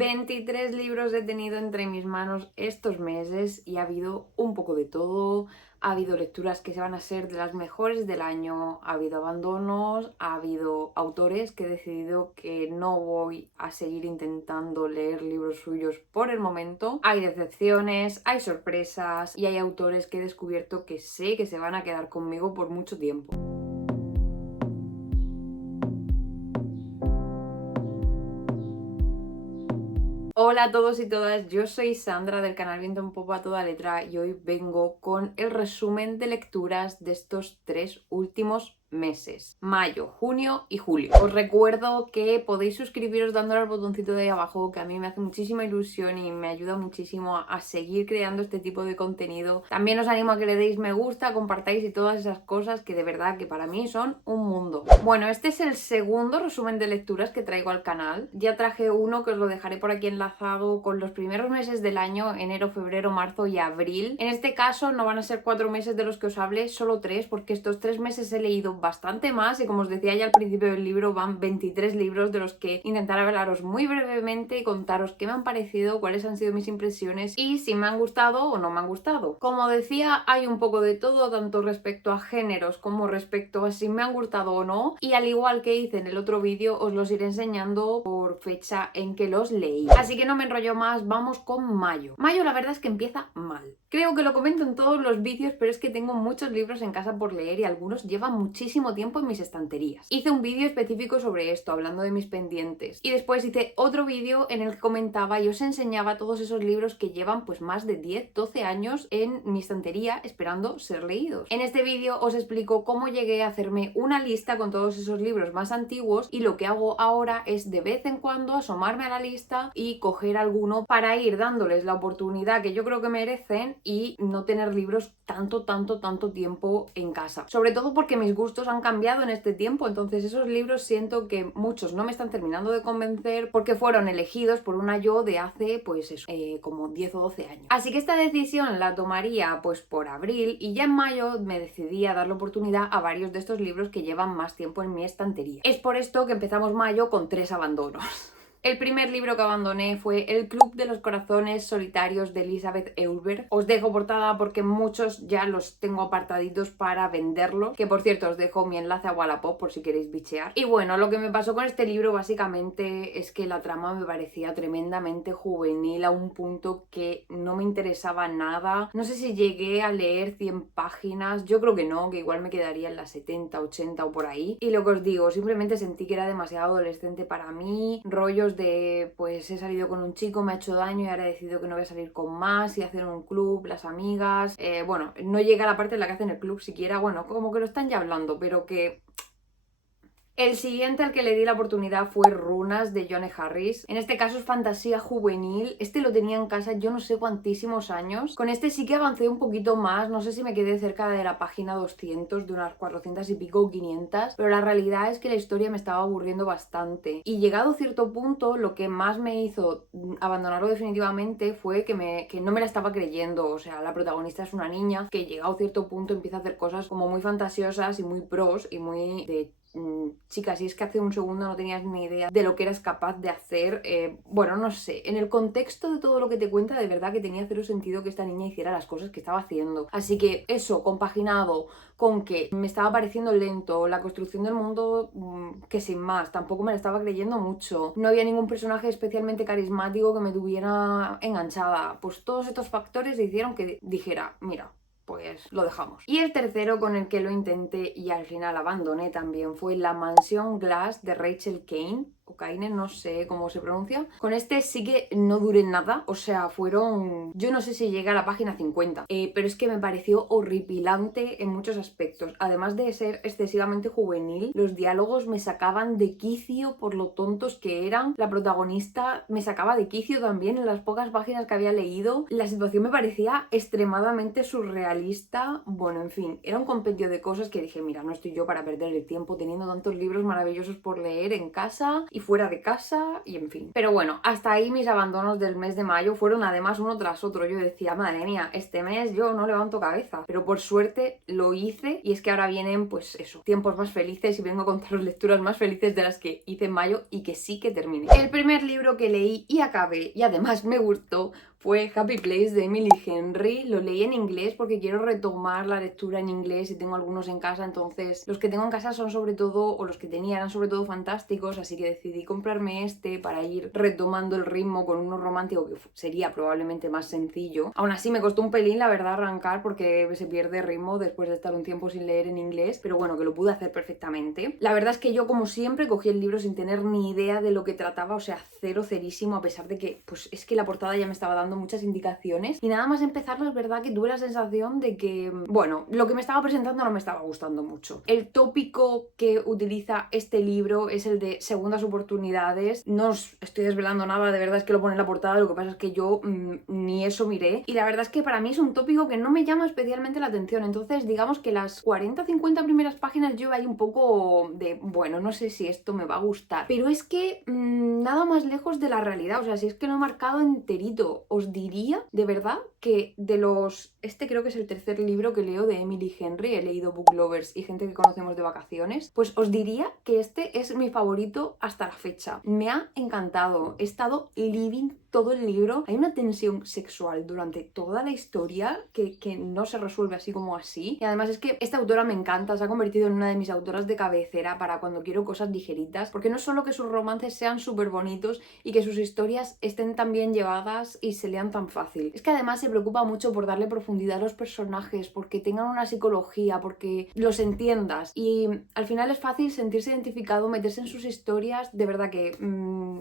23 libros he tenido entre mis manos estos meses y ha habido un poco de todo. Ha habido lecturas que se van a ser de las mejores del año, ha habido abandonos, ha habido autores que he decidido que no voy a seguir intentando leer libros suyos por el momento. Hay decepciones, hay sorpresas y hay autores que he descubierto que sé que se van a quedar conmigo por mucho tiempo. Hola a todos y todas, yo soy Sandra del canal Viento en Popa a toda letra y hoy vengo con el resumen de lecturas de estos 3 últimos meses, mayo, junio y julio. Os recuerdo que podéis suscribiros dándole al botoncito de ahí abajo, que a mí me hace muchísima ilusión y me ayuda muchísimo a seguir creando este tipo de contenido. También os animo a que le deis me gusta, compartáis y todas esas cosas que de verdad que para mí son un mundo. Bueno, este es el segundo resumen de lecturas que traigo al canal. Ya traje uno que os lo dejaré por aquí enlazado con los primeros meses del año, enero, febrero, marzo y abril. En este caso no van a ser 4 meses de los que os hablé, solo 3, porque estos 3 meses he leído bastante más y como os decía ya al principio del libro van 23 libros de los que intentaré hablaros muy brevemente y contaros qué me han parecido, cuáles han sido mis impresiones y si me han gustado o no me han gustado. Como decía, hay un poco de todo, tanto respecto a géneros como respecto a si me han gustado o no, y al igual que hice en el otro vídeo os los iré enseñando por fecha en que los leí. Así que no me enrollo más, vamos con mayo. Mayo la verdad es que empieza mal. Creo que lo comento en todos los vídeos, pero es que tengo muchos libros en casa por leer y algunos llevan muchísimo tiempo en mis estanterías. Hice un vídeo específico sobre esto, hablando de mis pendientes. Y después hice otro vídeo en el que comentaba y os enseñaba todos esos libros que llevan pues más de 10-12 años en mi estantería esperando ser leídos. En este vídeo os explico cómo llegué a hacerme una lista con todos esos libros más antiguos y lo que hago ahora es de vez en cuando asomarme a la lista y coger alguno para ir dándoles la oportunidad que yo creo que merecen y no tener libros tanto tiempo en casa. Sobre todo porque mis gustos han cambiado en este tiempo, entonces esos libros siento que muchos no me están terminando de convencer porque fueron elegidos por una yo de hace pues eso, como 10 o 12 años. Así que esta decisión la tomaría pues por abril y ya en mayo me decidí a dar la oportunidad a varios de estos libros que llevan más tiempo en mi estantería. Es por esto que empezamos mayo con 3 abandonos. El primer libro que abandoné fue El Club de los Corazones Solitarios de Elizabeth Eulberg. Os dejo portada porque muchos ya los tengo apartaditos para venderlos, que por cierto os dejo mi enlace a Wallapop por si queréis bichear. Y bueno, lo que me pasó con este libro básicamente es que la trama me parecía tremendamente juvenil a un punto que no me interesaba nada. No sé si llegué a leer 100 páginas, yo creo que no, que igual me quedaría en las 70, 80 o por ahí. Y lo que os digo, simplemente sentí que era demasiado adolescente para mí, rollos de pues he salido con un chico, me ha hecho daño y ahora he decidido que no voy a salir con más y hacer un club, las amigas, bueno, no llega a la parte en la que hacen el club siquiera, bueno, como que lo están ya hablando, pero que... El siguiente al que le di la oportunidad fue Runas de Joanne Harris. En este caso es fantasía juvenil. Este lo tenía en casa yo no sé cuantísimos años. Con este sí que avancé un poquito más. No sé si me quedé cerca de la página 200, de unas 400 y pico o 500. Pero la realidad es que la historia me estaba aburriendo bastante. Y llegado a cierto punto, lo que más me hizo abandonarlo definitivamente fue que no me la estaba creyendo. O sea, la protagonista es una niña que llegado a cierto punto empieza a hacer cosas como muy fantasiosas y muy pros y muy de... Chica, si es que hace un segundo no tenías ni idea de lo que eras capaz de hacer, bueno, no sé, en el contexto de todo lo que te cuenta, de verdad que tenía cero sentido que esta niña hiciera las cosas que estaba haciendo. Así que eso, compaginado con que me estaba pareciendo lento, la construcción del mundo, que sin más, tampoco me la estaba creyendo mucho, no había ningún personaje especialmente carismático que me tuviera enganchada, pues todos estos factores hicieron que dijera, mira, pues lo dejamos. Y el tercero con el que lo intenté y al final abandoné también fue La Mansión Glass de Rachel Caine, o Caine, no sé cómo se pronuncia. Con este sí que no duré nada, o sea, fueron... yo no sé si llegué a la página 50, pero es que me pareció horripilante en muchos aspectos. Además de ser excesivamente juvenil, los diálogos me sacaban de quicio por lo tontos que eran. La protagonista me sacaba de quicio también en las pocas páginas que había leído. La situación me parecía extremadamente surrealista. Bueno, en fin, era un compendio de cosas que dije, mira, no estoy yo para perder el tiempo teniendo tantos libros maravillosos por leer en casa y y fuera de casa y en fin. Pero bueno, hasta ahí mis abandonos del mes de mayo fueron además uno tras otro. Yo decía, madre mía, este mes yo no levanto cabeza, pero por suerte lo hice y es que ahora vienen pues eso, tiempos más felices y vengo a contaros lecturas más felices de las que hice en mayo y que sí que terminé. El primer libro que leí y acabé y además me gustó fue Happy Place de Emily Henry. Lo leí en inglés porque quiero retomar la lectura en inglés y tengo algunos en casa, entonces los que tengo en casa son sobre todo, o los que tenía eran sobre todo fantásticos, así que decidí comprarme este para ir retomando el ritmo con uno romántico que sería probablemente más sencillo. Aún así me costó un pelín la verdad arrancar porque se pierde ritmo después de estar un tiempo sin leer en inglés, pero bueno, que lo pude hacer perfectamente. La verdad es que yo como siempre cogí el libro sin tener ni idea de lo que trataba, o sea, cerísimo, a pesar de que pues es que la portada ya me estaba dando muchas indicaciones y nada más empezarlo es verdad que tuve la sensación de que, bueno, lo que me estaba presentando no me estaba gustando mucho. El tópico que utiliza este libro es el de segundas oportunidades. No os estoy desvelando nada, de verdad es que lo pone en la portada, lo que pasa es que yo ni eso miré y la verdad es que para mí es un tópico que no me llama especialmente la atención, entonces digamos que las 40-50 primeras páginas yo ahí un poco de, bueno, no sé si esto me va a gustar, pero es que nada más lejos de la realidad, o sea, si es que lo he marcado enterito. Os diría, de verdad, que de los... Este creo que es el tercer libro que leo de Emily Henry, he leído Book Lovers y Gente que conocemos de vacaciones, pues os diría que este es mi favorito hasta la fecha. Me ha encantado, he estado living todo el libro, hay una tensión sexual durante toda la historia que no se resuelve así como así, y además es que esta autora me encanta, se ha convertido en una de mis autoras de cabecera para cuando quiero cosas ligeritas, porque no es solo que sus romances sean súper bonitos y que sus historias estén tan bien llevadas y se lean tan fácil, es que además se preocupa mucho por darle profundidad a los personajes, porque tengan una psicología, porque los entiendas y al final es fácil sentirse identificado, meterse en sus historias, de verdad que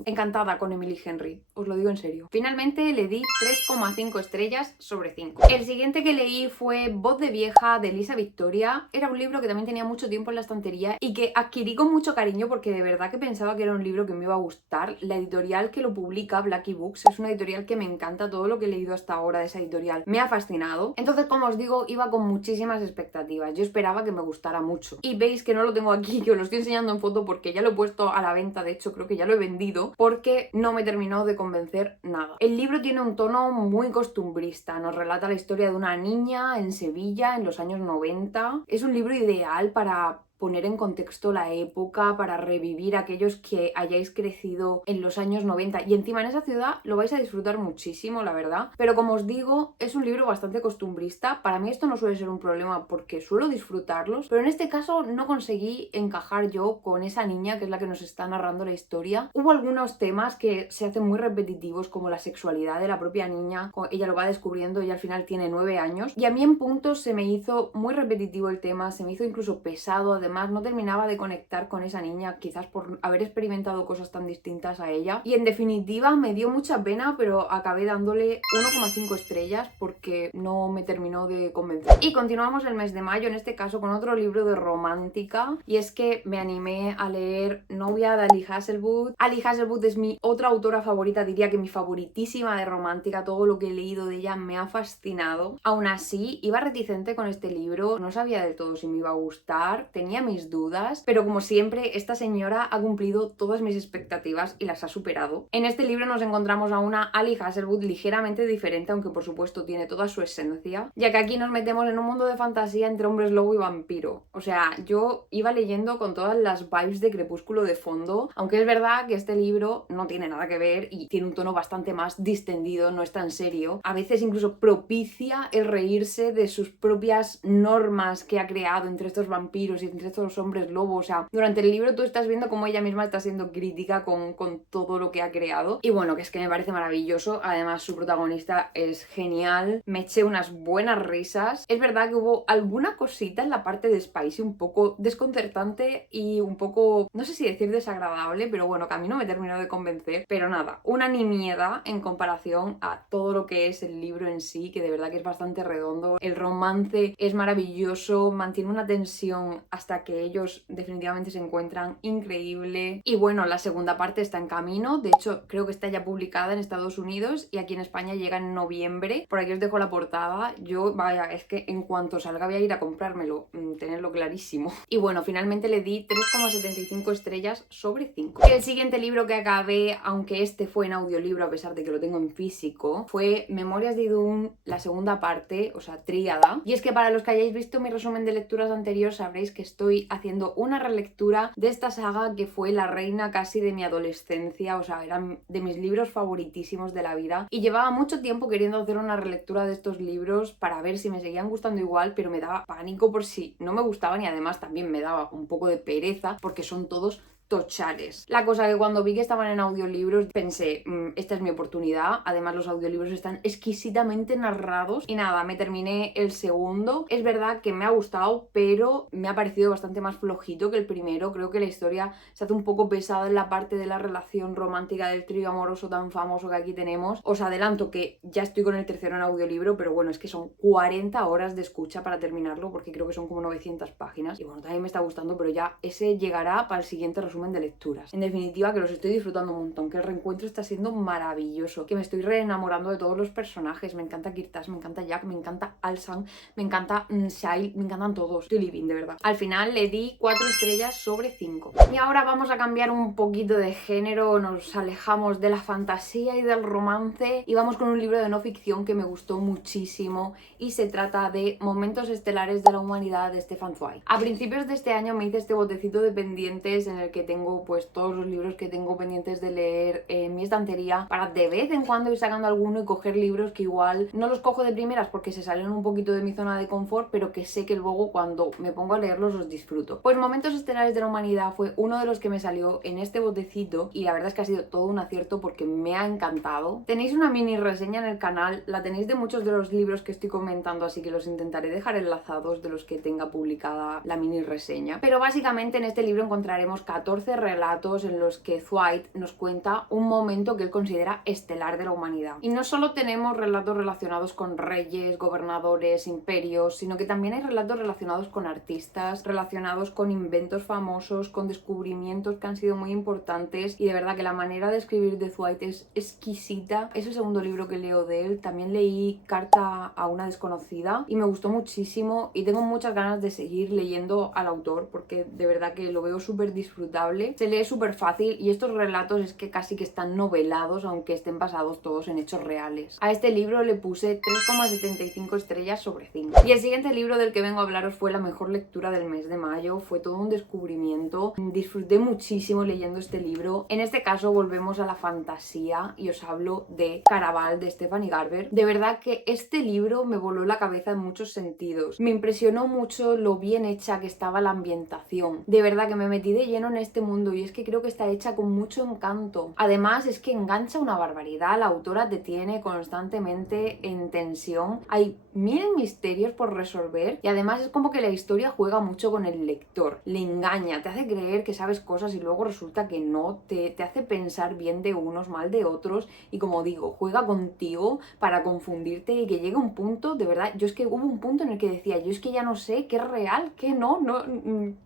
encantada con Emily Henry, os lo digo en serio. Finalmente le di 3,5 estrellas sobre 5. El siguiente que leí fue Voz de vieja de Elisa Victoria. Era un libro que también tenía mucho tiempo en la estantería y que adquirí con mucho cariño porque de verdad que pensaba que era un libro que me iba a gustar. La editorial que lo publica, Blackie Books, es una editorial que me encanta, todo lo que he leído hasta ahora de esa editorial me ha fascinado. Entonces, como os digo, iba con muchísimas expectativas. Yo esperaba que me gustara mucho. Y veis que no lo tengo aquí, que os lo estoy enseñando en foto porque ya lo he puesto a la venta, de hecho creo que ya lo he vendido, porque no me terminó de convencer nada. El libro tiene un tono muy costumbrista, nos relata la historia de una niña en Sevilla en los años 90. Es un libro ideal para poner en contexto la época, para revivir a aquellos que hayáis crecido en los años 90 y encima en esa ciudad lo vais a disfrutar muchísimo, la verdad, pero como os digo, es un libro bastante costumbrista. Para mí esto no suele ser un problema porque suelo disfrutarlos, pero en este caso no conseguí encajar yo con esa niña que es la que nos está narrando la historia. Hubo algunos temas que se hacen muy repetitivos, como la sexualidad de la propia niña, ella lo va descubriendo y al final tiene 9 años, y a mí en puntos se me hizo muy repetitivo el tema, se me hizo incluso pesado, además no terminaba de conectar con esa niña, quizás por haber experimentado cosas tan distintas a ella, y en definitiva me dio mucha pena, pero acabé dándole 1,5 estrellas porque no me terminó de convencer. Y continuamos el mes de mayo, en este caso con otro libro de romántica, y es que me animé a leer Novia de Ali Hazelwood. Ali Hazelwood es mi otra autora favorita, diría que mi favoritísima de romántica, todo lo que he leído de ella me ha fascinado. Aún así, iba reticente con este libro, no sabía del todo si me iba a gustar, tenía mis dudas, pero como siempre esta señora ha cumplido todas mis expectativas y las ha superado. En este libro nos encontramos a una Ali Hazelwood ligeramente diferente, aunque por supuesto tiene toda su esencia, ya que aquí nos metemos en un mundo de fantasía entre hombres lobo y vampiro. O sea, yo iba leyendo con todas las vibes de Crepúsculo de fondo, aunque es verdad que este libro no tiene nada que ver y tiene un tono bastante más distendido, no es tan serio. A veces incluso propicia el reírse de sus propias normas que ha creado entre estos vampiros y entre estos hombres lobo. O sea, durante el libro tú estás viendo cómo ella misma está siendo crítica con todo lo que ha creado, y bueno, que es que me parece maravilloso. Además su protagonista es genial, me eché unas buenas risas. Es verdad que hubo alguna cosita en la parte de Spicy un poco desconcertante y un poco, no sé si decir desagradable, pero bueno, que a mí no me terminó de convencer, pero nada, una nimiedad en comparación a todo lo que es el libro en sí, que de verdad que es bastante redondo. El romance es maravilloso, mantiene una tensión hasta verdad que ellos definitivamente se encuentran increíble. Y bueno, la segunda parte está en camino, de hecho creo que está ya publicada en Estados Unidos y aquí en España llega en noviembre. Por aquí os dejo la portada. Yo, vaya, es que en cuanto salga voy a ir a comprármelo, tenerlo clarísimo. Y bueno, finalmente le di 3,75 estrellas sobre 5. El siguiente libro que acabé, aunque este fue en audiolibro a pesar de que lo tengo en físico, fue Memorias de Idún, la segunda parte, o sea, tríada. Y es que para los que hayáis visto mi resumen de lecturas anterior sabréis que estoy haciendo una relectura de esta saga que fue la reina casi de mi adolescencia, o sea, eran de mis libros favoritísimos de la vida y llevaba mucho tiempo queriendo hacer una relectura de estos libros para ver si me seguían gustando igual, pero me daba pánico por si no me gustaban y además también me daba un poco de pereza porque son todos tochales. La cosa que cuando vi que estaban en audiolibros pensé, esta es mi oportunidad. Además los audiolibros están exquisitamente narrados y nada, me terminé el segundo. Es verdad que me ha gustado, pero me ha parecido bastante más flojito que el primero. Creo que la historia se hace un poco pesada en la parte de la relación romántica del trío amoroso tan famoso que aquí tenemos. Os adelanto que ya estoy con el tercero en audiolibro, pero bueno, es que son 40 horas de escucha para terminarlo porque creo que son como 900 páginas y bueno, también me está gustando, pero ya ese llegará para el siguiente resumen de lecturas. En definitiva, que los estoy disfrutando un montón, que el reencuentro está siendo maravilloso, que me estoy reenamorando de todos los personajes. Me encanta Kirtas, me encanta Jack, me encanta Alsan, me encanta Shail, me encantan todos. Estoy living, de verdad. Al final le di 4 estrellas sobre 5. Y ahora vamos a cambiar un poquito de género, nos alejamos de la fantasía y del romance y vamos con un libro de no ficción que me gustó muchísimo y se trata de Momentos estelares de la humanidad de Stefan Zweig. A principios de este año me hice este botecito de pendientes en el que tengo pues todos los libros que tengo pendientes de leer en mi estantería para de vez en cuando ir sacando alguno y coger libros que igual no los cojo de primeras porque se salen un poquito de mi zona de confort, pero que sé que luego cuando me pongo a leerlos los disfruto. Pues Momentos estelares de la humanidad fue uno de los que me salió en este botecito y la verdad es que ha sido todo un acierto porque me ha encantado. Tenéis una mini reseña en el canal, la tenéis de muchos de los libros que estoy comentando, así que los intentaré dejar enlazados de los que tenga publicada la mini reseña. Pero básicamente en este libro encontraremos 14 relatos en los que Zweig nos cuenta un momento que él considera estelar de la humanidad. Y no solo tenemos relatos relacionados con reyes, gobernadores, imperios, sino que también hay relatos relacionados con artistas, relacionados con inventos famosos, con descubrimientos que han sido muy importantes y de verdad que la manera de escribir de Zweig es exquisita. Es el segundo libro que leo de él. También leí Carta a una desconocida y me gustó muchísimo y tengo muchas ganas de seguir leyendo al autor porque de verdad que lo veo súper disfrutable. Se lee súper fácil y estos relatos es que casi que están novelados aunque estén basados todos en hechos reales. A este libro le puse 3,75 estrellas sobre 5. Y el siguiente libro del que vengo a hablaros fue la mejor lectura del mes de mayo, fue todo un descubrimiento, disfruté muchísimo leyendo este libro. En este caso volvemos a la fantasía y os hablo de Caraval de Stephanie Garber. De verdad que este libro me voló la cabeza en muchos sentidos. Me impresionó mucho lo bien hecha que estaba la ambientación. De verdad que me metí de lleno en este mundo y es que creo que está hecha con mucho encanto. Además es que engancha una barbaridad, la autora te tiene constantemente en tensión, hay mil misterios por resolver y además es como que la historia juega mucho con el lector, le engaña, te hace creer que sabes cosas y luego resulta que no, te hace pensar bien de unos, mal de otros y como digo, juega contigo para confundirte y que llegue un punto, de verdad, yo es que hubo un punto en el que decía, yo es que ya no sé qué es real, qué no,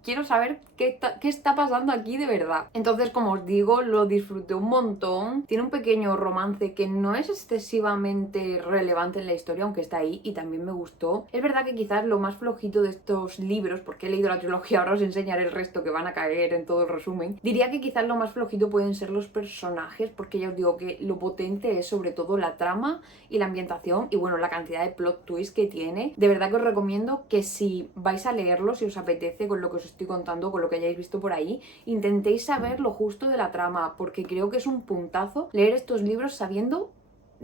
quiero saber qué está pasando aquí de verdad. Entonces, como os digo, lo disfruté un montón. Tiene un pequeño romance que no es excesivamente relevante en la historia, aunque está ahí y también me gustó. Es verdad que quizás lo más flojito de estos libros, porque he leído la trilogía, ahora os enseñaré el resto que van a caer en todo el resumen, diría que quizás lo más flojito pueden ser los personajes, porque ya os digo que lo potente es sobre todo la trama y la ambientación y bueno, la cantidad de plot twists que tiene. De verdad que os recomiendo que si vais a leerlo, si os apetece con lo que os estoy contando, con lo que hayáis visto por ahí, intentéis saber lo justo de la trama, porque creo que es un puntazo leer estos libros sabiendo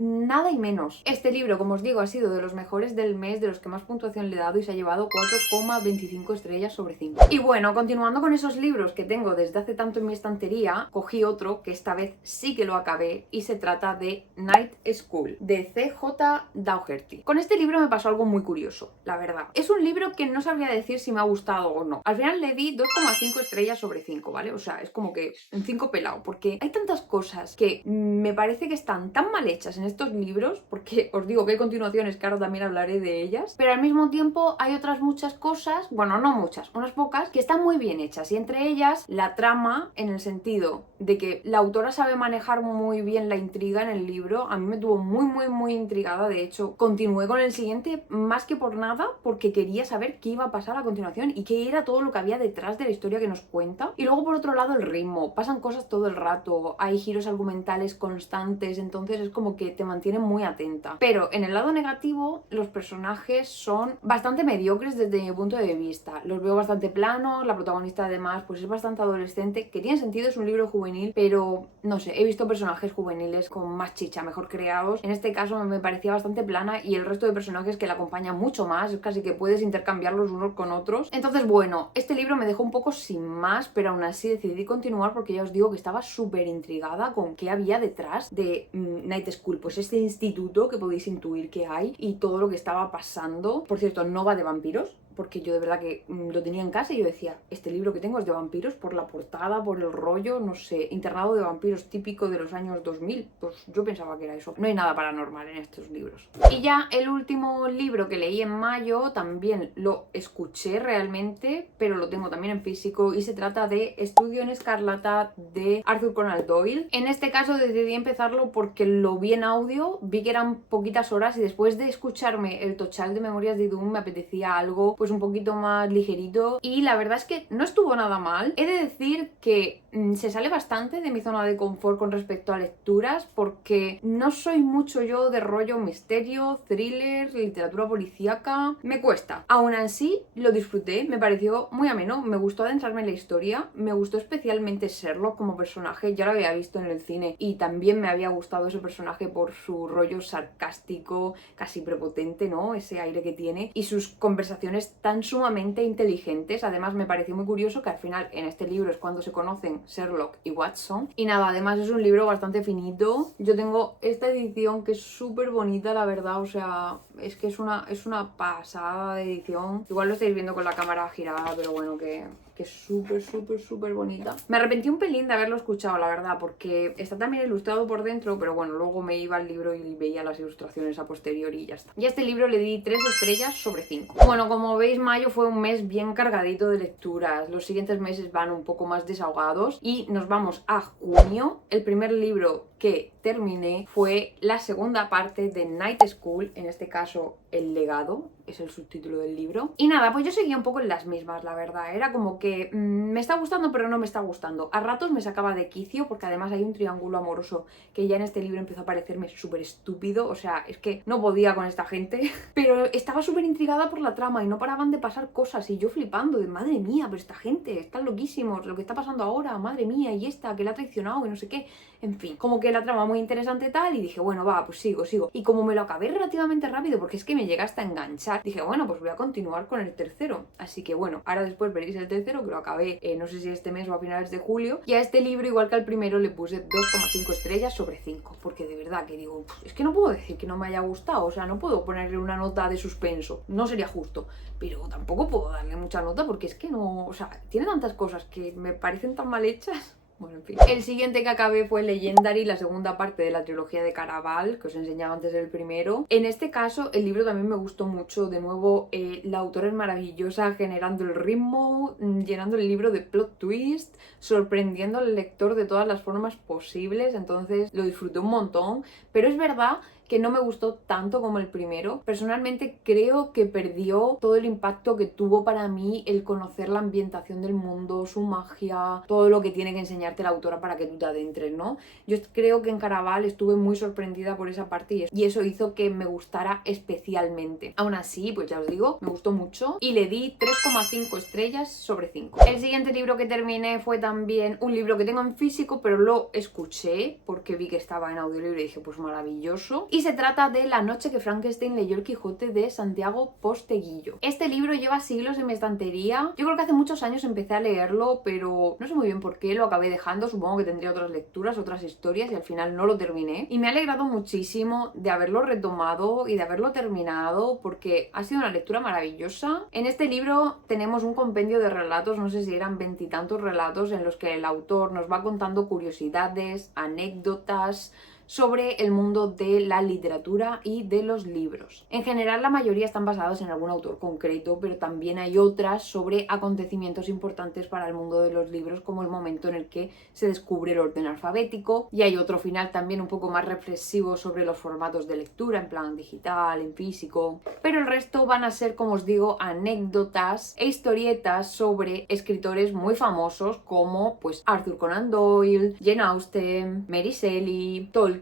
nada y menos. Este libro, como os digo, ha sido de los mejores del mes, de los que más puntuación le he dado y se ha llevado 4,25 estrellas sobre 5. Y bueno, continuando con esos libros que tengo desde hace tanto en mi estantería, cogí otro que esta vez sí que lo acabé y se trata de Night School, de C.J. Dougherty. Con este libro me pasó algo muy curioso, la verdad. Es un libro que no sabría decir si me ha gustado o no. Al final le di 2,5 estrellas sobre 5, ¿vale? O sea, es como que en 5 pelado, porque hay tantas cosas que me parece que están tan mal hechas en estos libros, porque os digo que hay continuaciones que ahora también hablaré de ellas, pero al mismo tiempo hay otras muchas cosas, bueno, no muchas, unas pocas, que están muy bien hechas, y entre ellas la trama, en el sentido de que la autora sabe manejar muy bien la intriga en el libro. A mí me tuvo muy intrigada. De hecho, continué con el siguiente más que por nada, porque quería saber qué iba a pasar a continuación y qué era todo lo que había detrás de la historia que nos cuenta. Y luego, por otro lado, el ritmo. Pasan cosas todo el rato, hay giros argumentales constantes, entonces es como que te mantiene muy atenta. Pero en el lado negativo, los personajes son bastante mediocres desde mi punto de vista. Los veo bastante planos, la protagonista además pues es bastante adolescente, que tiene sentido, es un libro juvenil, pero no sé, he visto personajes juveniles con más chicha, mejor creados. En este caso me parecía bastante plana, y el resto de personajes que la acompañan mucho más, es casi que puedes intercambiarlos unos con otros. Entonces bueno, este libro me dejó un poco sin más, pero aún así decidí continuar porque ya os digo que estaba súper intrigada con qué había detrás de Night School, pues este instituto que podéis intuir que hay, y todo lo que estaba pasando. Por cierto, no va de vampiros, porque yo de verdad que lo tenía en casa y yo decía, este libro que tengo es de vampiros por la portada, por el rollo, no sé, internado de vampiros típico de los años 2000, pues yo pensaba que era eso. No hay nada paranormal en estos libros. Y ya el último libro que leí en mayo también lo escuché realmente, pero lo tengo también en físico, y se trata de Estudio en Escarlata de Arthur Conan Doyle. En este caso decidí empezarlo porque lo vi en audio, vi que eran poquitas horas, y después de escucharme el total de Memorias de Doom me apetecía algo pues un poquito más ligerito, y la verdad es que no estuvo nada mal. He de decir que se sale bastante de mi zona de confort con respecto a lecturas, porque no soy mucho yo de rollo misterio, thriller, literatura policíaca, me cuesta. Aún así lo disfruté, me pareció muy ameno, me gustó adentrarme en la historia, me gustó especialmente Sherlock como personaje. Ya lo había visto en el cine y también me había gustado ese personaje por su rollo sarcástico, casi prepotente, ¿no? Ese aire que tiene, y sus conversaciones tan sumamente inteligentes. Además me pareció muy curioso que al final en este libro es cuando se conocen Sherlock y Watson. Y nada, además es un libro bastante finito. Yo tengo esta edición que es súper bonita, la verdad, o sea, es que es una pasada de edición. Igual lo estáis viendo con la cámara girada, pero bueno, que es súper bonita. Me arrepentí un pelín de haberlo escuchado, la verdad, porque está también ilustrado por dentro, pero bueno, luego me iba al libro y veía las ilustraciones a posteriori y ya está. Y a este libro le di 3 estrellas sobre 5. Bueno, como veis, mayo fue un mes bien cargadito de lecturas. Los siguientes meses van un poco más desahogados y nos vamos a junio. El primer libro que terminé fue la segunda parte de Night School, en este caso El legado, es el subtítulo del libro. Y nada, pues yo seguía un poco en las mismas, la verdad. Era como que me está gustando pero no me está gustando. A ratos me sacaba de quicio, porque además hay un triángulo amoroso que ya en este libro empezó a parecerme súper estúpido. O sea, es que no podía con esta gente. Pero estaba súper intrigada por la trama y no paraban de pasar cosas, y yo flipando de madre mía, pero esta gente, están loquísimos, lo que está pasando ahora, madre mía, y esta que la ha traicionado y no sé qué. En fin, como que la trama muy interesante tal, y dije, bueno, va, pues sigo. Y como me lo acabé relativamente rápido, porque es que me llega hasta enganchar, dije, bueno, pues voy a continuar con el tercero. Así que bueno, ahora después veréis el tercero, que lo acabé, no sé si este mes o a finales de julio. Y a este libro, igual que al primero, le puse 2,5 estrellas sobre 5, porque de verdad que digo, es que no puedo decir que no me haya gustado, o sea, no puedo ponerle una nota de suspenso, no sería justo, pero tampoco puedo darle mucha nota porque es que no, o sea, tiene tantas cosas que me parecen tan mal hechas. Bueno, en fin. El siguiente que acabé fue Legendary, la segunda parte de la trilogía de Caraval, que os enseñaba antes del primero. En este caso, el libro también me gustó mucho. De nuevo, la autora es maravillosa, generando el ritmo, llenando el libro de plot twist, sorprendiendo al lector de todas las formas posibles. Entonces, lo disfruté un montón. Pero es verdad que no me gustó tanto como el primero. Personalmente creo que perdió todo el impacto que tuvo para mí el conocer la ambientación del mundo, su magia, todo lo que tiene que enseñarte la autora para que tú te adentres, ¿no? Yo creo que en Caraval estuve muy sorprendida por esa parte, y eso hizo que me gustara especialmente. Aún así, pues ya os digo, me gustó mucho y le di 3,5 estrellas sobre 5. El siguiente libro que terminé fue también un libro que tengo en físico, pero lo escuché porque vi que estaba en audiolibro y dije, pues maravilloso. Y se trata de La noche que Frankenstein leyó el Quijote de Santiago Posteguillo. Este libro lleva siglos en mi estantería. Yo creo que hace muchos años empecé a leerlo, pero no sé muy bien por qué lo acabé dejando. Supongo que tendría otras lecturas, otras historias, y al final no lo terminé. Y me ha alegrado muchísimo de haberlo retomado y de haberlo terminado, porque ha sido una lectura maravillosa. En este libro tenemos un compendio de relatos, no sé si eran 20 y tantos relatos, en los que el autor nos va contando curiosidades, anécdotas sobre el mundo de la literatura y de los libros. En general, la mayoría están basadas en algún autor concreto, pero también hay otras sobre acontecimientos importantes para el mundo de los libros, como el momento en el que se descubre el orden alfabético, y hay otro final también un poco más reflexivo sobre los formatos de lectura, en plan digital, en físico, pero el resto van a ser, como os digo, anécdotas e historietas sobre escritores muy famosos como pues Arthur Conan Doyle, Jane Austen, Mary Shelley, Tolkien,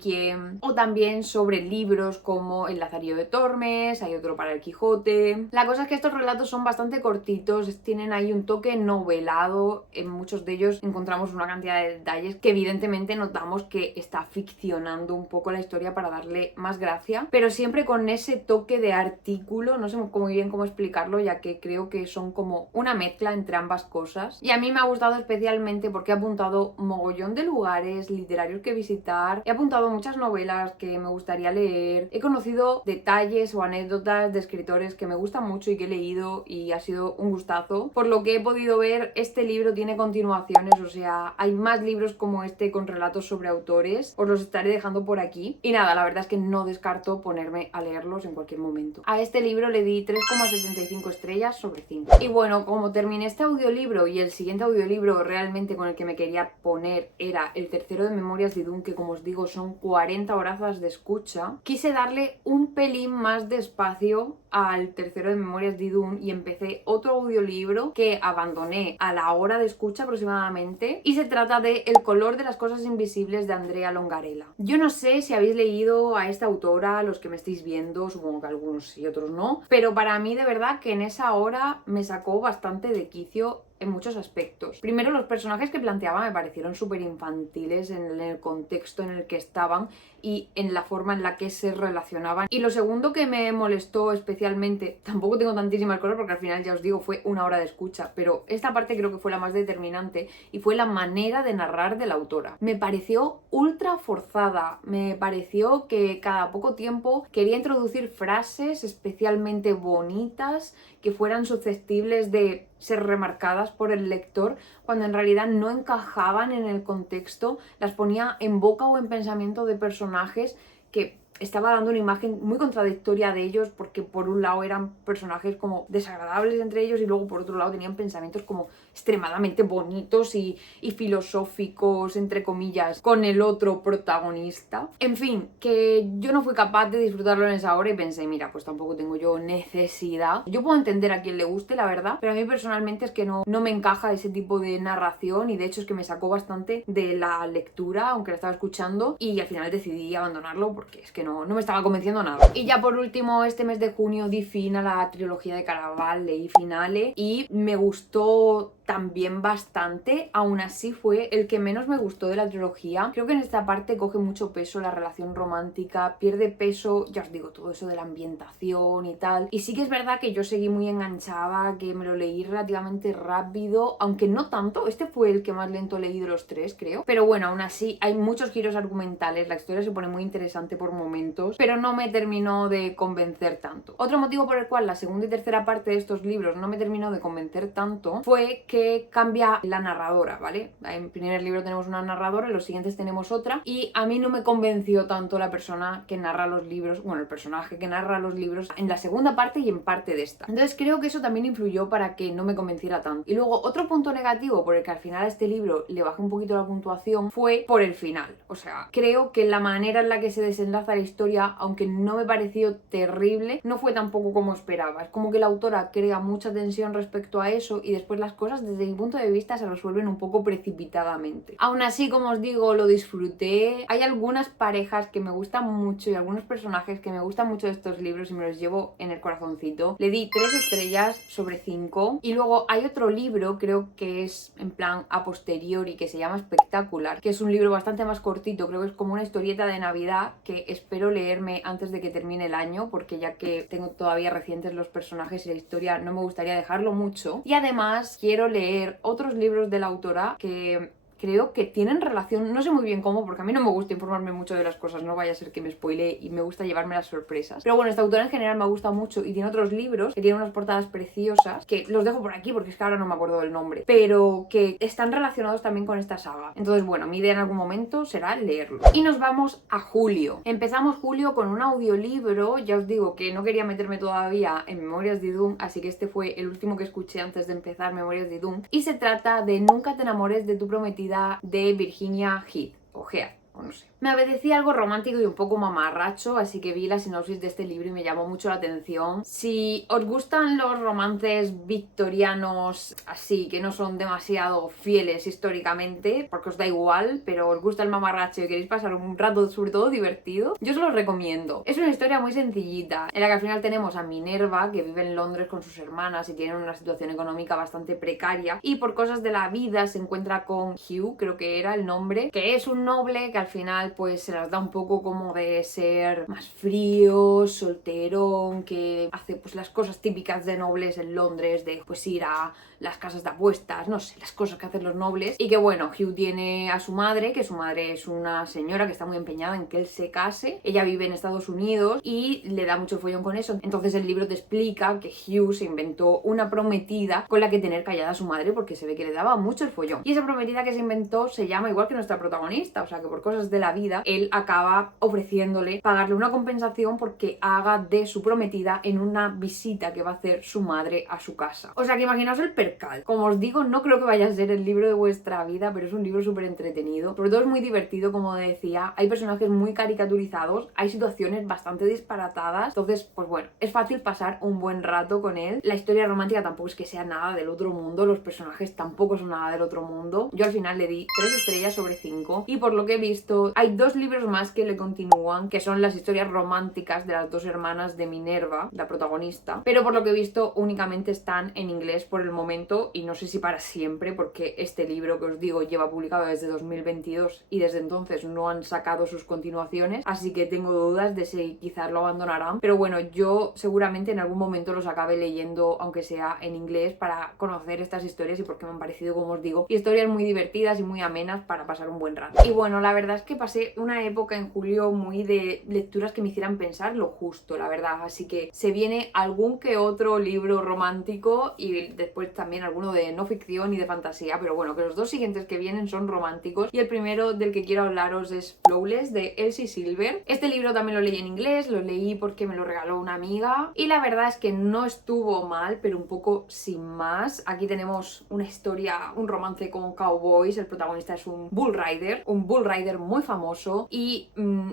o también sobre libros como El Lazarillo de Tormes, hay otro para el Quijote. La cosa es que estos relatos son bastante cortitos, tienen ahí un toque novelado, en muchos de ellos encontramos una cantidad de detalles que evidentemente notamos que está ficcionando un poco la historia para darle más gracia, pero siempre con ese toque de artículo, no sé muy bien cómo explicarlo, ya que creo que son como una mezcla entre ambas cosas. Y a mí me ha gustado especialmente porque he apuntado mogollón de lugares literarios que visitar, he apuntado muchas novelas que me gustaría leer, he conocido detalles o anécdotas de escritores que me gustan mucho y que he leído y ha sido un gustazo. Por lo que he podido ver, este libro tiene continuaciones, o sea, hay más libros como este con relatos sobre autores, os los estaré dejando por aquí. Y nada, la verdad es que no descarto ponerme a leerlos en cualquier momento. A este libro le di 3,75 estrellas sobre 5. Y bueno, como terminé este audiolibro y el siguiente audiolibro realmente con el que me quería poner era el tercero de Memorias de Idún, que como os digo son 40 horazas de escucha, quise darle un pelín más de espacio al tercero de Memorias de Idún y empecé otro audiolibro que abandoné a la hora de escucha aproximadamente, y se trata de El color de las cosas invisibles de Andrea Longarella. Yo no sé si habéis leído a esta autora, los que me estáis viendo, supongo que algunos sí, otros no, pero para mí de verdad que en esa hora me sacó bastante de quicio en muchos aspectos. Primero, los personajes que planteaba me parecieron súper infantiles en el contexto en el que estaban y en la forma en la que se relacionaban. Y lo segundo que me molestó especialmente, tampoco tengo tantísima el color porque al final ya os digo fue una hora de escucha, pero esta parte creo que fue la más determinante y fue la manera de narrar de la autora. Me pareció ultra forzada, me pareció que cada poco tiempo quería introducir frases especialmente bonitas que fueran susceptibles de ser remarcadas por el lector, cuando en realidad no encajaban en el contexto, las ponía en boca o en pensamiento de personajes que estaba dando una imagen muy contradictoria de ellos, porque por un lado eran personajes como desagradables entre ellos y luego por otro lado tenían pensamientos como extremadamente bonitos y filosóficos, entre comillas, con el otro protagonista. En fin, que yo no fui capaz de disfrutarlo en esa hora y pensé, mira, pues tampoco tengo yo necesidad. Yo puedo entender a quien le guste, la verdad, pero a mí personalmente es que no me encaja ese tipo de narración, y de hecho es que me sacó bastante de la lectura, aunque la estaba escuchando, y al final decidí abandonarlo porque es que no me estaba convenciendo nada. Y ya por último, este mes de junio di fin a la trilogía de Caraval, leí Finale y me gustó también bastante. Aún así fue el que menos me gustó de la trilogía. Creo que en esta parte coge mucho peso la relación romántica, pierde peso, ya os digo, todo eso de la ambientación y tal. Y sí que es verdad que yo seguí muy enganchada, que me lo leí relativamente rápido, aunque no tanto. Este fue el que más lento leí de los tres, creo. Pero bueno, aún así hay muchos giros argumentales, la historia se pone muy interesante por momentos, pero no me terminó de convencer tanto. Otro motivo por el cual la segunda y tercera parte de estos libros no me terminó de convencer tanto fue que cambia la narradora, ¿vale? En el primer libro tenemos una narradora, en los siguientes tenemos otra, y a mí no me convenció tanto la persona que narra los libros, bueno, el personaje que narra los libros en la segunda parte y en parte de esta. Entonces creo que eso también influyó para que no me convenciera tanto. Y luego otro punto negativo por el que al final a este libro le bajé un poquito la puntuación fue por el final. O sea, creo que la manera en la que se desenlaza la historia, aunque no me pareció terrible, no fue tampoco como esperaba. Es como que la autora crea mucha tensión respecto a eso y después las cosas desde mi punto de vista se resuelven un poco precipitadamente. Aún así, como os digo, lo disfruté. Hay algunas parejas que me gustan mucho y algunos personajes que me gustan mucho de estos libros y me los llevo en el corazoncito. Le di 3 estrellas sobre 5. Y luego hay otro libro, creo que es en plan a posteriori, que se llama Espectacular, que es un libro bastante más cortito, creo que es como una historieta de Navidad que espero leerme antes de que termine el año, porque ya que tengo todavía recientes los personajes y la historia, no me gustaría dejarlo mucho. Y además quiero leer otros libros de la autora que creo que tienen relación, no sé muy bien cómo, porque a mí no me gusta informarme mucho de las cosas, no vaya a ser que me spoile y me gusta llevarme las sorpresas. Pero bueno, esta autora en general me gusta mucho y tiene otros libros que tienen unas portadas preciosas, que los dejo por aquí porque es que ahora no me acuerdo del nombre, pero que están relacionados también con esta saga. Entonces, bueno, mi idea en algún momento será leerlo. Y nos vamos a julio. Empezamos julio con un audiolibro, ya os digo que no quería meterme todavía en Memorias de Idún, así que este fue el último que escuché antes de empezar Memorias de Idún, y se trata de Nunca te enamores de tu prometida, de Virginia Heath, o Heath, o no sé. Me apetecía algo romántico y un poco mamarracho, así que vi la sinopsis de este libro y me llamó mucho la atención. Si os gustan los romances victorianos así, que no son demasiado fieles históricamente, porque os da igual, pero os gusta el mamarracho y queréis pasar un rato sobre todo divertido, yo os lo recomiendo. Es una historia muy sencillita, en la que al final tenemos a Minerva, que vive en Londres con sus hermanas y tienen una situación económica bastante precaria, y por cosas de la vida se encuentra con Hugh, creo que era el nombre, que es un noble que al final pues se las da un poco como de ser más frío, solterón, que hace pues las cosas típicas de nobles en Londres, de pues ir a las casas de apuestas, no sé, las cosas que hacen los nobles. Y que bueno, Hugh tiene a su madre, que su madre es una señora que está muy empeñada en que él se case. Ella vive en Estados Unidos y le da mucho follón con eso. Entonces el libro te explica que Hugh se inventó una prometida con la que tener callada a su madre porque se ve que le daba mucho el follón. Y esa prometida que se inventó se llama igual que nuestra protagonista, o sea que por cosas de la vida él acaba ofreciéndole pagarle una compensación porque haga de su prometida en una visita que va a hacer su madre a su casa. O sea que imaginaos el percal. Como os digo, no creo que vaya a ser el libro de vuestra vida, pero es un libro súper entretenido. Sobre todo es muy divertido, como decía. Hay personajes muy caricaturizados, hay situaciones bastante disparatadas. Entonces, pues bueno, es fácil pasar un buen rato con él. La historia romántica tampoco es que sea nada del otro mundo, los personajes tampoco son nada del otro mundo. Yo al final le di 3 estrellas sobre 5 y por lo que he visto hay 2 libros más que le continúan, que son las historias románticas de las 2 hermanas de Minerva, la protagonista, pero por lo que he visto únicamente están en inglés por el momento y no sé si para siempre, porque este libro que os digo lleva publicado desde 2022 y desde entonces no han sacado sus continuaciones, así que tengo dudas de si quizás lo abandonarán, pero bueno, yo seguramente en algún momento los acabe leyendo, aunque sea en inglés, para conocer estas historias y porque me han parecido, como os digo, historias muy divertidas y muy amenas para pasar un buen rato. Y bueno, la verdad es que pasé una época en julio muy de lecturas que me hicieran pensar lo justo, la verdad, así que se viene algún que otro libro romántico y después también alguno de no ficción y de fantasía, pero bueno, que los 2 siguientes que vienen son románticos y el primero del que quiero hablaros es Flawless de Elsie Silver. Este libro también lo leí en inglés, lo leí porque me lo regaló una amiga y la verdad es que no estuvo mal, pero un poco sin más. Aquí tenemos una historia, un romance con cowboys, el protagonista es un bull rider muy famoso y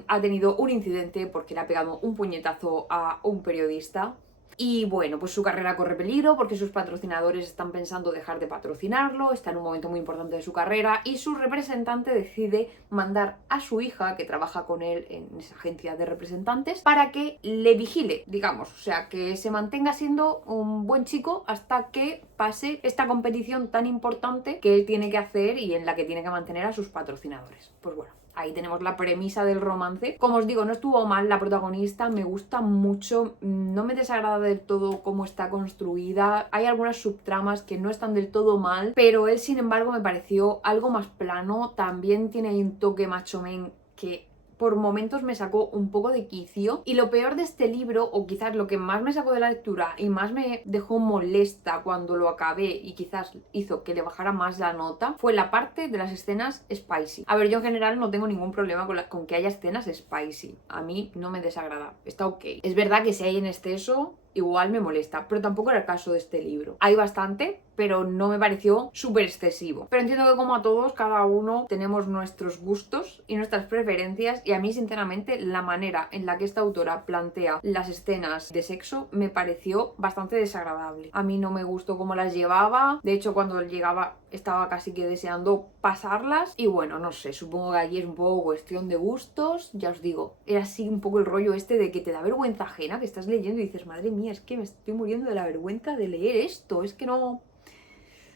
ha tenido un incidente porque le ha pegado un puñetazo a un periodista. Y bueno, pues su carrera corre peligro porque sus patrocinadores están pensando dejar de patrocinarlo, está en un momento muy importante de su carrera y su representante decide mandar a su hija, que trabaja con él en esa agencia de representantes, para que le vigile, digamos, o sea, que se mantenga siendo un buen chico hasta que pase esta competición tan importante que él tiene que hacer y en la que tiene que mantener a sus patrocinadores. Pues bueno, ahí tenemos la premisa del romance. Como os digo, no estuvo mal la protagonista, me gusta mucho, no me desagrada del todo cómo está construida. Hay algunas subtramas que no están del todo mal, pero él, sin embargo, me pareció algo más plano. También tiene ahí un toque macho men que por momentos me sacó un poco de quicio. Y lo peor de este libro, o quizás lo que más me sacó de la lectura y más me dejó molesta cuando lo acabé y quizás hizo que le bajara más la nota, fue la parte de las escenas spicy. A ver, yo en general no tengo ningún problema con que haya escenas spicy. A mí no me desagrada, está ok. Es verdad que si hay en exceso, igual me molesta, pero tampoco era el caso de este libro. Hay bastante, pero no me pareció súper excesivo. Pero entiendo que como a todos, cada uno tenemos nuestros gustos y nuestras preferencias y a mí sinceramente la manera en la que esta autora plantea las escenas de sexo me pareció bastante desagradable. A mí no me gustó cómo las llevaba, de hecho cuando llegaba estaba casi que deseando pasarlas y bueno, no sé, supongo que aquí es un poco cuestión de gustos, ya os digo, era así un poco el rollo este de que te da vergüenza ajena, que estás leyendo y dices, madre mía, es que me estoy muriendo de la vergüenza de leer esto, es que no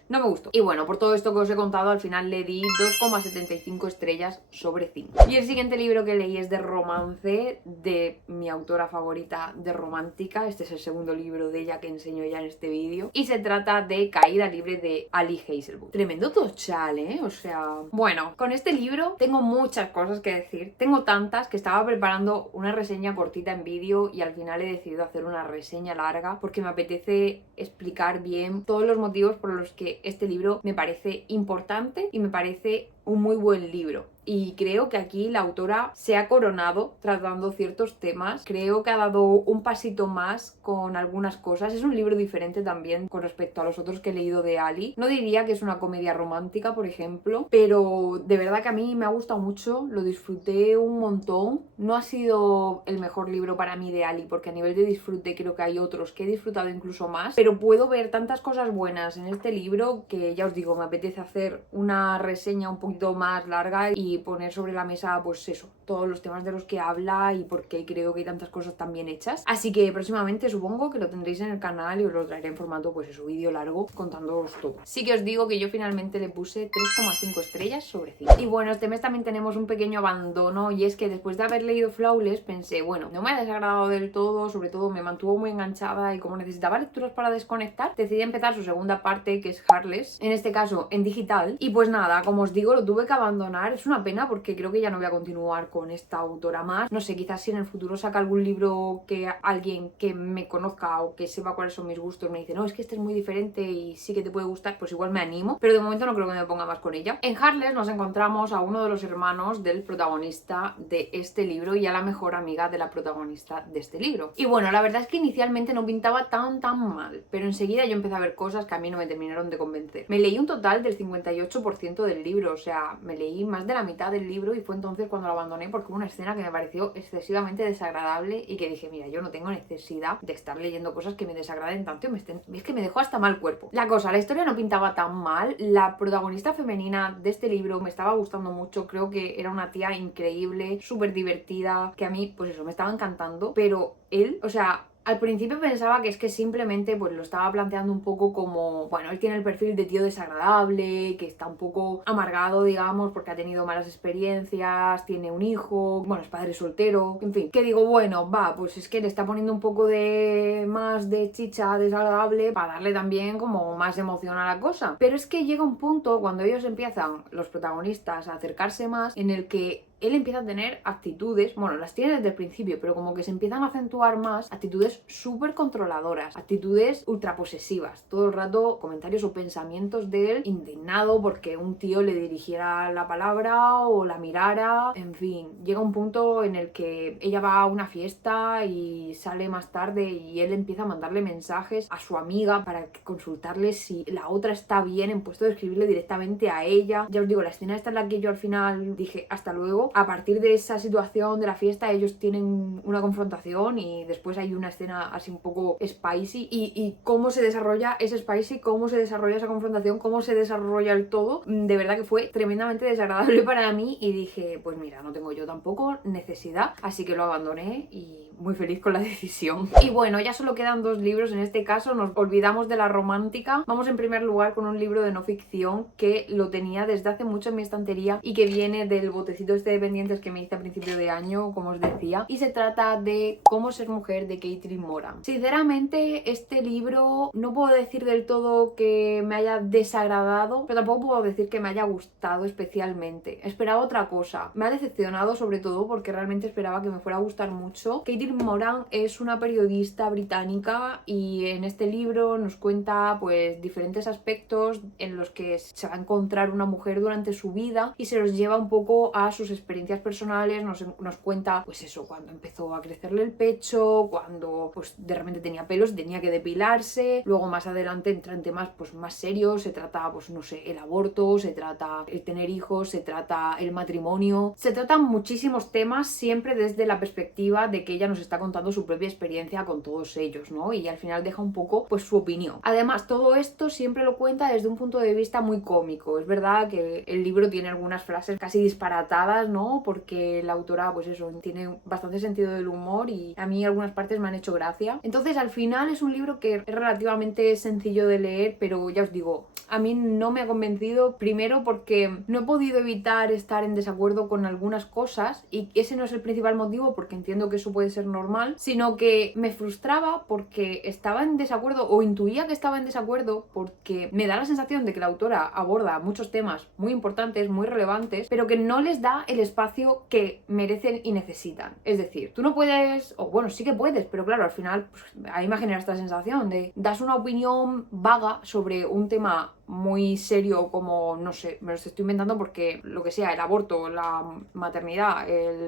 no me gustó. Y bueno, por todo esto que os he contado, al final le di 2,75 estrellas sobre 5. Y el siguiente libro que leí es de romance, de mi autora favorita de romántica. Este es el segundo libro de ella que enseño ya en este vídeo. Y se trata de Caída libre de Ali Hazelwood. Tremendo tochal, ¿eh? O sea... Bueno, con este libro tengo muchas cosas que decir. Tengo tantas que estaba preparando una reseña cortita en vídeo y al final he decidido hacer una reseña larga porque me apetece explicar bien todos los motivos por los que este libro me parece importante y me parece un muy buen libro. Y creo que aquí la autora se ha coronado tratando ciertos temas. Creo que ha dado un pasito más con algunas cosas. Es un libro diferente también con respecto a los otros que he leído de Ali. No diría que es una comedia romántica, por ejemplo, pero de verdad que a mí me ha gustado mucho. Lo disfruté un montón. No ha sido el mejor libro para mí de Ali, porque a nivel de disfrute creo que hay otros que he disfrutado incluso más. Pero puedo ver tantas cosas buenas en este libro que ya os digo, me apetece hacer una reseña un poquito más larga y poner sobre la mesa, pues eso, todos los temas de los que habla y por qué creo que hay tantas cosas tan bien hechas. Así que próximamente supongo que lo tendréis en el canal y os lo traeré en formato, pues eso, vídeo largo, contándoos todo. Sí que os digo que yo finalmente le puse 3,5 estrellas sobre 5. Y bueno, este mes también tenemos un pequeño abandono, y es que después de haber leído Flawless pensé, bueno, no me ha desagradado del todo, sobre todo me mantuvo muy enganchada y como necesitaba lecturas para desconectar, decidí empezar su segunda parte, que es Heartless, en este caso en digital. Y pues nada, como os digo, lo tuve que abandonar. Es una pena porque creo que ya no voy a continuar con esta autora más. No sé, quizás si en el futuro saca algún libro que alguien que me conozca o que sepa cuáles son mis gustos me dice, no, es que este es muy diferente y sí que te puede gustar, pues igual me animo, pero de momento no creo que me ponga más con ella. En Heartless nos encontramos a uno de los hermanos del protagonista de este libro y a la mejor amiga de la protagonista de este libro. Y bueno, la verdad es que inicialmente no pintaba tan mal, pero enseguida yo empecé a ver cosas que a mí no me terminaron de convencer. Me leí un total del 58% del libro, o sea, me leí más de la mitad del libro y fue entonces cuando lo abandoné porque hubo una escena que me pareció excesivamente desagradable y que dije, mira, yo no tengo necesidad de estar leyendo cosas que me desagraden tanto y es que me dejó hasta mal cuerpo. La cosa, la historia no pintaba tan mal, la protagonista femenina de este libro me estaba gustando mucho, creo que era una tía increíble, súper divertida, que a mí, pues eso, me estaba encantando, pero él, o sea... Al principio pensaba que es que simplemente pues lo estaba planteando un poco como, bueno, él tiene el perfil de tío desagradable, que está un poco amargado, digamos, porque ha tenido malas experiencias, tiene un hijo, bueno, es padre soltero, en fin, que digo, bueno, va, pues es que le está poniendo un poco de más de chicha desagradable para darle también como más emoción a la cosa. Pero es que llega un punto cuando ellos empiezan, los protagonistas, a acercarse más, en el que él empieza a tener actitudes, bueno, las tiene desde el principio, pero como que se empiezan a acentuar más, actitudes súper controladoras, actitudes ultra posesivas, todo el rato comentarios o pensamientos de él indignado porque un tío le dirigiera la palabra o la mirara, en fin, llega un punto en el que ella va a una fiesta y sale más tarde y él empieza a mandarle mensajes a su amiga para consultarle si la otra está bien, en puesto de escribirle directamente a ella. Ya os digo, la escena esta en la que yo al final dije hasta luego. A partir de esa situación de la fiesta ellos tienen una confrontación y después hay una escena así un poco spicy y cómo se desarrolla ese spicy, cómo se desarrolla esa confrontación, cómo se desarrolla el todo, de verdad que fue tremendamente desagradable para mí y dije, pues mira, no tengo yo tampoco necesidad, así que lo abandoné y muy feliz con la decisión. Y bueno, ya solo quedan 2 libros en este caso, nos olvidamos de la romántica. Vamos en primer lugar con un libro de no ficción que lo tenía desde hace mucho en mi estantería y que viene del botecito este de pendientes que me hice a principio de año, como os decía, y se trata de Cómo ser mujer, de Caitlin Moran. Sinceramente, este libro no puedo decir del todo que me haya desagradado, pero tampoco puedo decir que me haya gustado especialmente. Esperaba otra cosa. Me ha decepcionado sobre todo porque realmente esperaba que me fuera a gustar mucho. Caitlin Moran es una periodista británica y en este libro nos cuenta pues diferentes aspectos en los que se va a encontrar una mujer durante su vida y se los lleva un poco a sus experiencias personales, nos cuenta pues eso, cuando empezó a crecerle el pecho, cuando pues de repente tenía pelos y tenía que depilarse, luego más adelante entra en temas pues más serios, se trata pues no sé, el aborto, se trata el tener hijos, se trata el matrimonio, se tratan muchísimos temas siempre desde la perspectiva de que ella nos nos está contando su propia experiencia con todos ellos, ¿no? Y al final deja un poco pues su opinión. Además, todo esto siempre lo cuenta desde un punto de vista muy cómico. Es verdad que el libro tiene algunas frases casi disparatadas, ¿no? Porque la autora, pues eso, tiene bastante sentido del humor y a mí algunas partes me han hecho gracia. Entonces, al final es un libro que es relativamente sencillo de leer, pero ya os digo, a mí no me ha convencido, primero porque no he podido evitar estar en desacuerdo con algunas cosas y ese no es el principal motivo porque entiendo que eso puede ser normal, sino que me frustraba porque estaba en desacuerdo o intuía que estaba en desacuerdo porque me da la sensación de que la autora aborda muchos temas muy importantes, muy relevantes, pero que no les da el espacio que merecen y necesitan. Es decir, tú no puedes, o bueno, sí que puedes, pero claro, al final pues, a mí me genera esta sensación de das una opinión vaga sobre un tema muy serio como, no sé, me lo estoy inventando porque lo que sea, el aborto, la maternidad,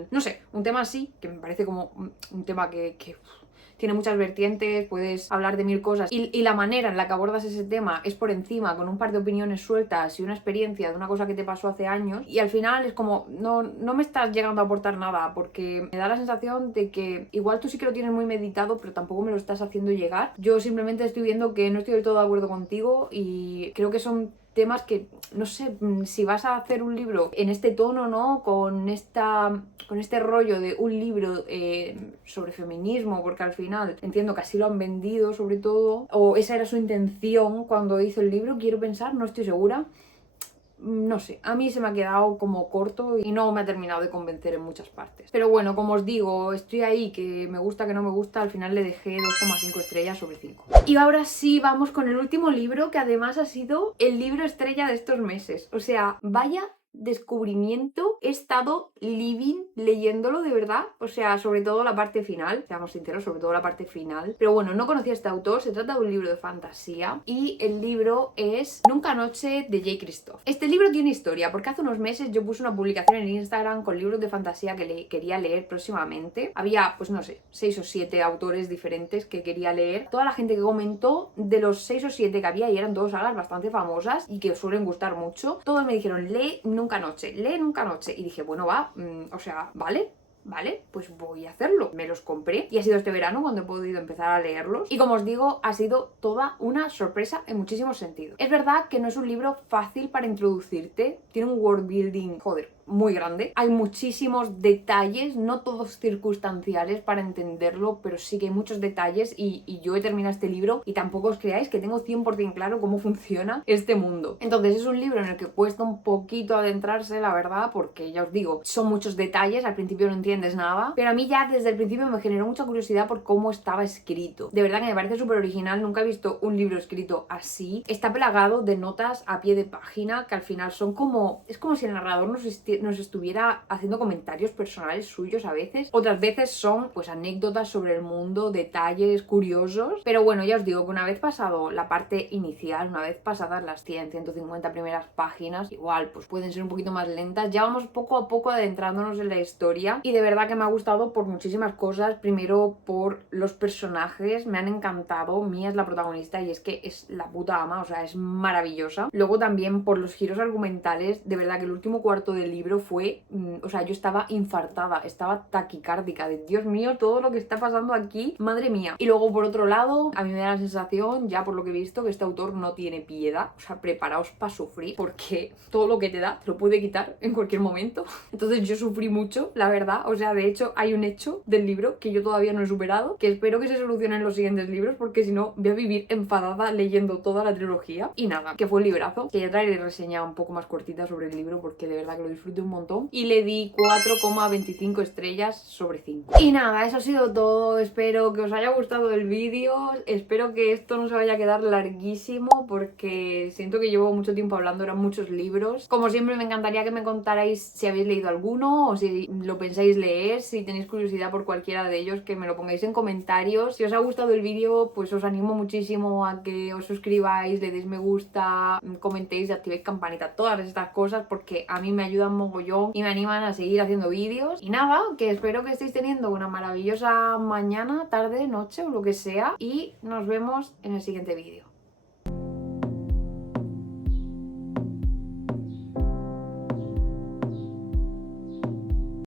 no sé, un tema así, que me parece como un tema que tiene muchas vertientes, puedes hablar de mil cosas y la manera en la que abordas ese tema es por encima, con un par de opiniones sueltas y una experiencia de una cosa que te pasó hace años y al final es como, no me estás llegando a aportar nada porque me da la sensación de que igual tú sí que lo tienes muy meditado pero tampoco me lo estás haciendo llegar. Yo simplemente estoy viendo que no estoy del todo de acuerdo contigo y creo que son temas que, no sé, si vas a hacer un libro en este tono, ¿no? Con este rollo de un libro sobre feminismo, porque al final entiendo que así lo han vendido sobre todo, o esa era su intención cuando hizo el libro, quiero pensar, no estoy segura. No sé, a mí se me ha quedado como corto y no me ha terminado de convencer en muchas partes. Pero bueno, como os digo, estoy ahí, que me gusta, que no me gusta, al final le dejé 2,5 estrellas sobre 5. Y ahora sí, vamos con el último libro, que además ha sido el libro estrella de estos meses. O sea, vaya descubrimiento, he estado living leyéndolo de verdad, o sea, sobre todo la parte final, seamos sinceros, sobre todo la parte final, pero bueno, no conocía a este autor, se trata de un libro de fantasía y el libro es Nunca Noche de J. Christoph. Este libro tiene historia porque hace unos meses yo puse una publicación en Instagram con libros de fantasía que quería leer próximamente, había pues no sé, 6 o 7 autores diferentes que quería leer, toda la gente que comentó de los 6 o 7 que había y eran todas sagas bastante famosas y que suelen gustar mucho, todos me dijeron lee Nunca Noche, lee Nunca Noche. Y dije, bueno, va, o sea, vale, pues voy a hacerlo. Me los compré y ha sido este verano cuando he podido empezar a leerlos. Y como os digo, ha sido toda una sorpresa en muchísimos sentidos. Es verdad que no es un libro fácil para introducirte, tiene un world building, joder, muy grande. Hay muchísimos detalles, no todos circunstanciales para entenderlo, pero sí que hay muchos detalles y yo he terminado este libro y tampoco os creáis que tengo 100% claro cómo funciona este mundo. Entonces es un libro en el que cuesta un poquito adentrarse, la verdad, porque ya os digo, son muchos detalles, al principio no entiendes nada, pero a mí ya desde el principio me generó mucha curiosidad por cómo estaba escrito. De verdad que me parece súper original, nunca he visto un libro escrito así. Está plagado de notas a pie de página que al final son como, es como si el narrador nos estuviera haciendo comentarios personales suyos a veces. Otras veces son pues anécdotas sobre el mundo, detalles curiosos. Pero bueno, ya os digo que una vez pasado la parte inicial, una vez pasadas las 150 primeras páginas, igual pues pueden ser un poquito más lentas, ya vamos poco a poco adentrándonos en la historia y de verdad que me ha gustado por muchísimas cosas. Primero por los personajes, me han encantado. Mia es la protagonista y es que es la puta ama, o sea, es maravillosa. Luego también por los giros argumentales, de verdad que el último cuarto del libro fue, o sea, yo estaba infartada, estaba taquicárdica de Dios mío, todo lo que está pasando aquí, madre mía. Y luego por otro lado, a mí me da la sensación, ya por lo que he visto, que este autor no tiene piedad, o sea, preparaos para sufrir, porque todo lo que te da te lo puede quitar en cualquier momento. Entonces yo sufrí mucho, la verdad, o sea, de hecho hay un hecho del libro que yo todavía no he superado, que espero que se solucione en los siguientes libros, porque si no voy a vivir enfadada leyendo toda la trilogía. Y nada, que fue un librazo, que ya traeré reseña un poco más cortita sobre el libro, porque de verdad que lo disfruté un montón y le di 4,25 estrellas sobre 5. Y nada, eso ha sido todo. Espero que os haya gustado el vídeo, espero que esto no se vaya a quedar larguísimo porque siento que llevo mucho tiempo hablando, eran muchos libros. Como siempre me encantaría que me contarais si habéis leído alguno o si lo pensáis leer, si tenéis curiosidad por cualquiera de ellos, que me lo pongáis en comentarios. Si os ha gustado el vídeo, pues os animo muchísimo a que os suscribáis, le deis me gusta, comentéis y activéis campanita, todas estas cosas, porque a mí me ayudan mogollón y me animan a seguir haciendo vídeos. Y nada, que espero que estéis teniendo una maravillosa mañana, tarde, noche o lo que sea y nos vemos en el siguiente vídeo.